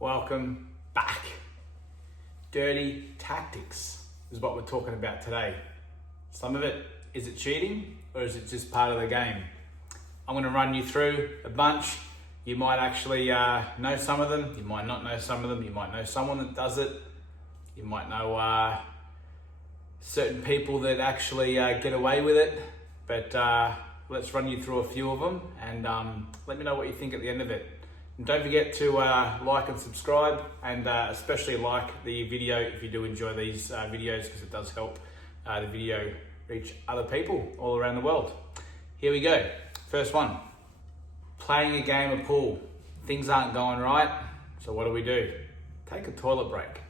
Welcome back. Dirty tactics is what we're talking about today. Some of it, is it cheating or is it just part of the game? I'm going to run you through a bunch. You might actually know some of them. You might not know some of them. You might know someone that does it. You might know certain people that actually get away with it. But let's run you through a few of them and let me know what you think at the end of it. And don't forget to like and subscribe, and especially like the video if you do enjoy these videos, because it does help the video reach other people all around the world. Here we go. First one, playing a game of pool. Things aren't going right, so what do? Take a toilet break.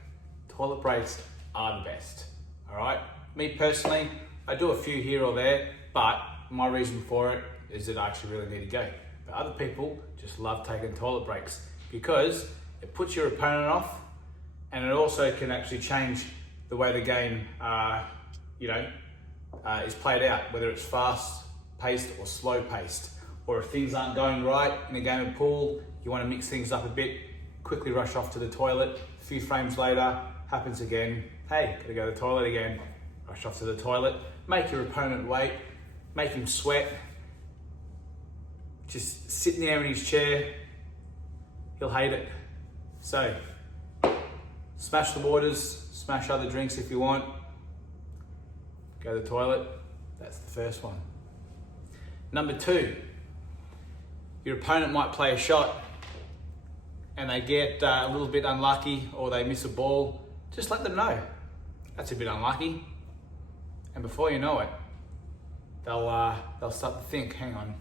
Toilet breaks are the best, all right? Me personally, I do a few here or there, but my reason for it is that I actually really need to go. But other people just love taking toilet breaks because it puts your opponent off, and it also can actually change the way the game is played out, whether it's fast paced or slow paced, or if things aren't going right in a game of pool, you want to mix things up a bit, quickly rush off to the toilet. A few frames later, happens again. Hey, gotta go to the toilet again. Rush off to the toilet, make your opponent wait, make him sweat. Just sitting there in his chair, he'll hate it. So, smash the waters, smash other drinks if you want. Go to the toilet, that's the first one. Number two, your opponent might play a shot and they get a little bit unlucky or they miss a ball. Just let them know, that's a bit unlucky. And before you know it, they'll start to think, hang on,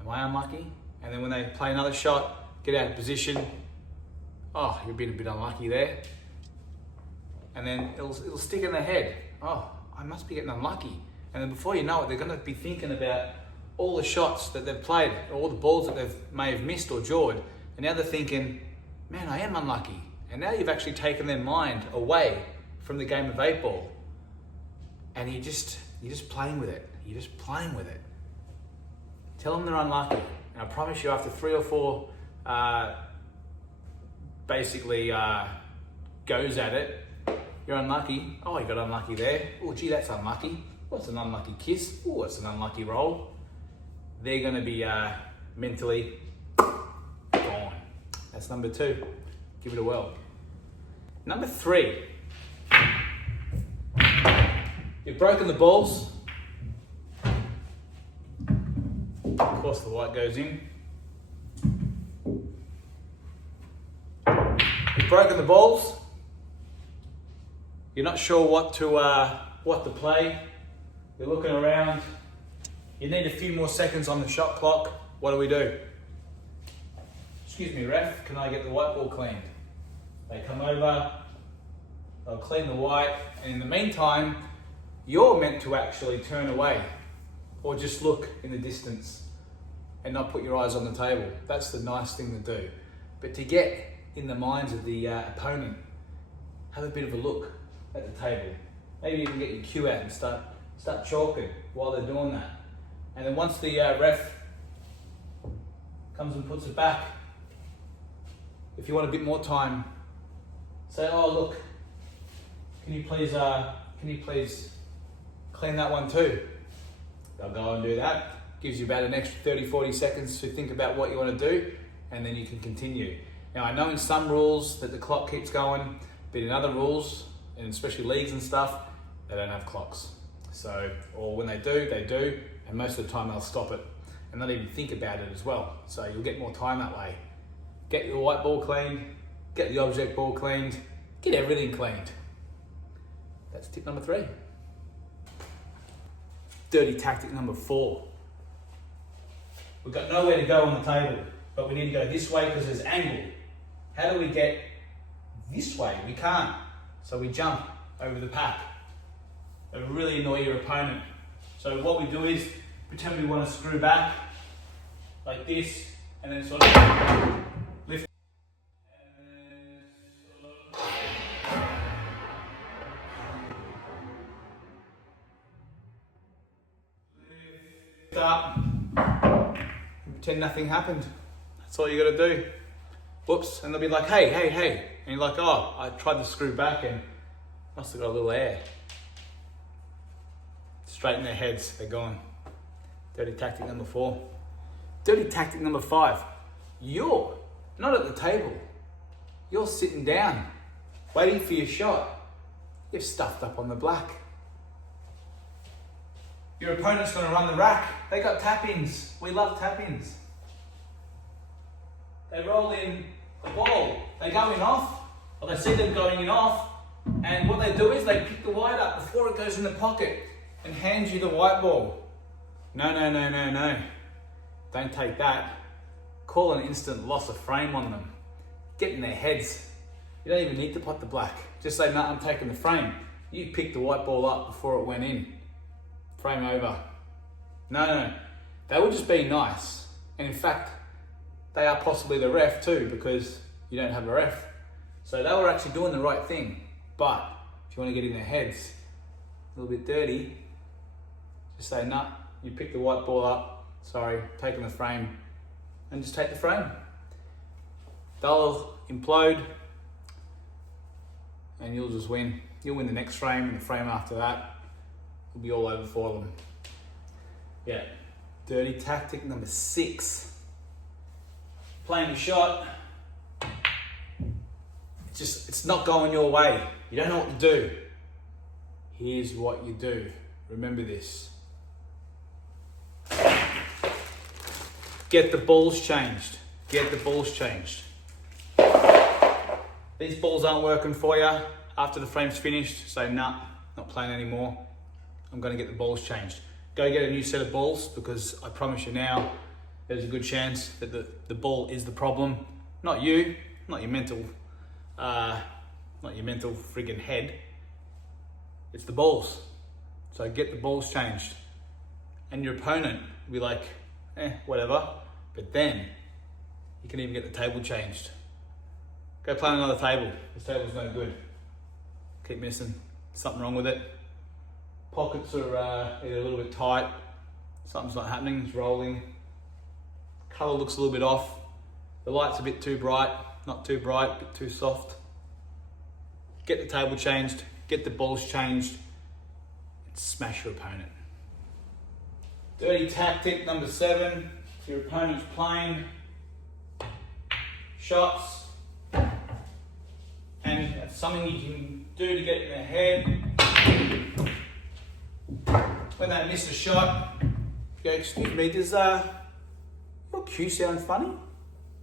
am I unlucky? And then when they play another shot, get out of position, oh, you've been a bit unlucky there. And then it'll stick in their head, oh, I must be getting unlucky. And then before you know it, they're gonna be thinking about all the shots that they've played, all the balls that they may have missed or jawed. And now they're thinking, man, I am unlucky. And now you've actually taken their mind away from the game of 8-ball. And you're just playing with it. You're just playing with it. Tell them they're unlucky. And I promise you, after 3 or 4 goes at it, you're unlucky. Oh, you got unlucky there. Oh, gee, that's unlucky. What's an unlucky kiss? Oh, what's an unlucky roll? They're going to be mentally gone. That's number 2. Give it a whirl. Number 3. You've broken the balls. Of course, the white goes in. You've broken the balls. You're not sure what to play. You're looking around. You need a few more seconds on the shot clock. What do? Excuse me, ref, can I get the white ball cleaned? They come over, they'll clean the white, and in the meantime, you're meant to actually turn away or just look in the distance and not put your eyes on the table. That's the nice thing to do. But to get in the minds of the opponent, have a bit of a look at the table. Maybe you can get your cue out and start chalking while they're doing that. And then once the ref comes and puts it back, if you want a bit more time, say, oh look, can you please clean that one too? They'll go and do that. Gives you about an extra 30-40 seconds to think about what you want to do, and then you can continue. Now I know in some rules that the clock keeps going, but in other rules, and especially leagues and stuff, they don't have clocks. So, or when they do, and most of the time they'll stop it and not even think about it as well. So you'll get more time that way. Get your white ball cleaned, get the object ball cleaned, get everything cleaned. That's tip number 3. Dirty tactic number 4. We've got nowhere to go on the table, but we need to go this way because there's angle. How do we get this way? We can't. So we jump over the pack. It will really annoy your opponent. So what we do is pretend we want to screw back like this, and then sort of lift. Lift up. Pretend nothing happened. That's all you got to do. whoops, and they'll be like, hey, hey, hey. And you're like, oh, I tried to screw back and must have got a little air. Straight in their heads, they're gone. Dirty tactic number 4. Dirty tactic number 5. You're not at the table. You're sitting down, waiting for your shot. You're stuffed up on the black. Your opponent's gonna run the rack. They got tap-ins. We love tap-ins. They roll in the ball. They go in off, or they see them going in off, and what they do is they pick the white up before it goes in the pocket and hand you the white ball. No, no, no, no, no. Don't take that. Call an instant loss of frame on them. Get in their heads. You don't even need to pot the black. Just say, no, I'm taking the frame. You picked the white ball up before it went in. Frame over. No, no, they were just being nice. And in fact, they are possibly the ref too, because you don't have a ref. So they were actually doing the right thing. But if you want to get in their heads, a little bit dirty, just say, nah, you picked the white ball up, sorry, taking the frame, and just take the frame. They'll implode, and you'll just win. You'll win the next frame, and the frame after that will be all over for them. Yeah, dirty tactic number 6. Playing a shot, it's not going your way. You don't know what to do. Here's what you do. Remember this. Get the balls changed. Get the balls changed. These balls aren't working for you. After the frame's finished, say, nah, not playing anymore. I'm gonna get the balls changed. Go get a new set of balls, because I promise you now, there's a good chance that the ball is the problem. Not you, not your mental friggin' head. It's the balls. So get the balls changed. And your opponent will be like, whatever. But then you can even get the table changed. Go play on another table. This table's no good. Keep missing. Something wrong with it. Pockets are either a little bit tight. Something's not happening, it's rolling. Colour looks a little bit off. The light's a bit too bright, not too bright, a bit too soft. Get the table changed, get the balls changed, and smash your opponent. Dirty tactic number 7, if your opponent's playing shots, and that's something you can do to get in their head. When they miss a shot, you go, excuse me, does your cue sound funny?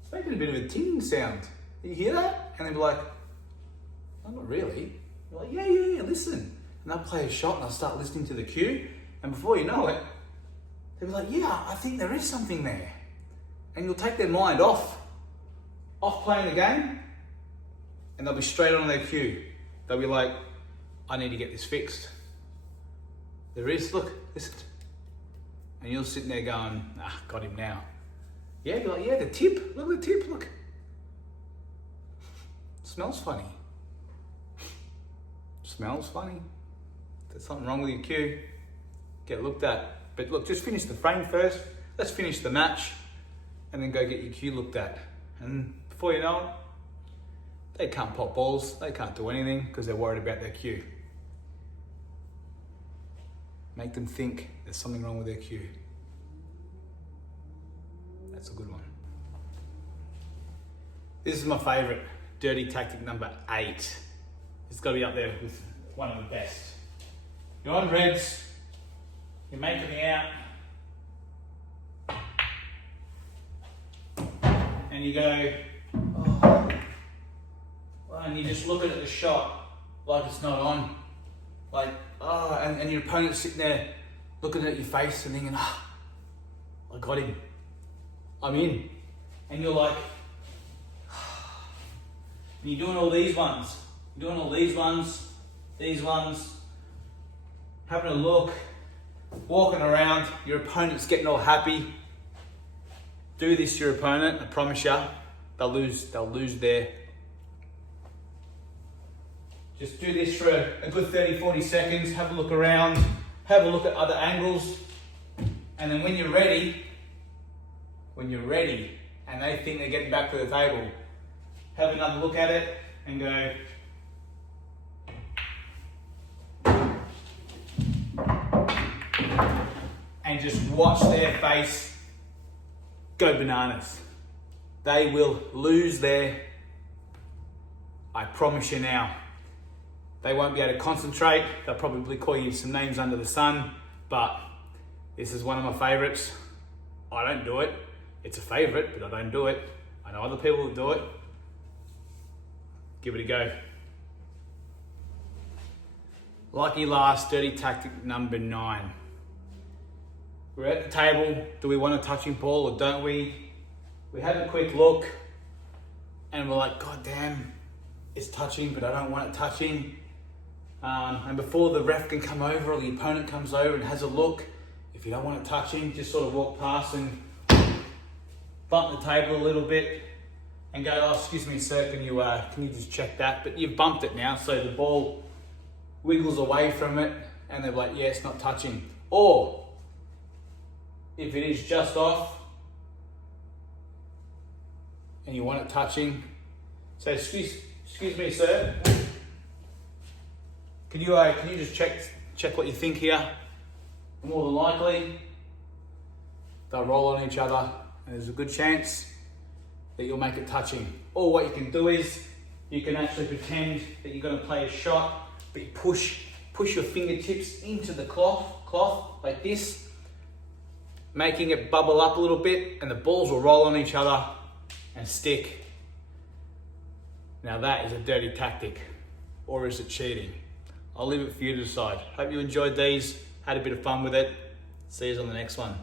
It's making a bit of a tinging sound. You hear that? And they'll be like, oh, not really. You're like, yeah, listen. And they'll play a shot and they'll start listening to the cue. And before you know it, they'll be like, yeah, I think there is something there. And you'll take their mind off playing the game, and they'll be straight on their cue. They'll be like, I need to get this fixed. There is, look, listen. And you're sitting there going, got him now. Yeah, you're like, yeah, the tip, look at the tip, look. Smells funny. Smells funny. There's something wrong with your cue, get looked at. But look, just finish the frame first. Let's finish the match, and then go get your cue looked at. And before you know it, they can't pop balls, they can't do anything because they're worried about their cue. Make them think there's something wrong with their cue. That's a good one. This is my favorite, dirty tactic number 8. It's got to be up there with one of the best. You're on reds, you're making the out, and you go, oh, and you just look at the shot like it's not on. Like, oh, and your opponent's sitting there looking at your face and thinking, I got him. I'm in. And you're like, and you're doing all these ones. You're doing all these ones, having a look, walking around, your opponent's getting all happy. Do this to your opponent, I promise you, they'll lose there. Just do this for a good 30, 40 seconds, have a look around, have a look at other angles, and then when you're ready, and they think they're getting back to the table, have another look at it and go, and just watch their face go bananas. They will lose I promise you now. They won't be able to concentrate. They'll probably call you some names under the sun, but this is one of my favorites. I don't do it. It's a favorite, but I don't do it. I know other people who do it. Give it a go. Lucky last, dirty tactic number 9. We're at the table. Do we want a touching ball or don't we? We have a quick look and we're like, God damn, it's touching, but I don't want it touching. And before the ref can come over or the opponent comes over and has a look, if you don't want it touching, just sort of walk past and bump the table a little bit and go, oh, excuse me, sir, can you just check that? But you've bumped it now, so the ball wiggles away from it and they're like, yeah, it's not touching. Or if it is just off and you want it touching, say, excuse me, sir, can you just check what you think here? More than likely, they'll roll on each other and there's a good chance that you'll make it touching. Or what you can do is, you can actually pretend that you're going to play a shot, but you push your fingertips into the cloth like this, making it bubble up a little bit, and the balls will roll on each other and stick. Now that is a dirty tactic, or is it cheating? I'll leave it for you to decide. Hope you enjoyed these, had a bit of fun with it. See you on the next one.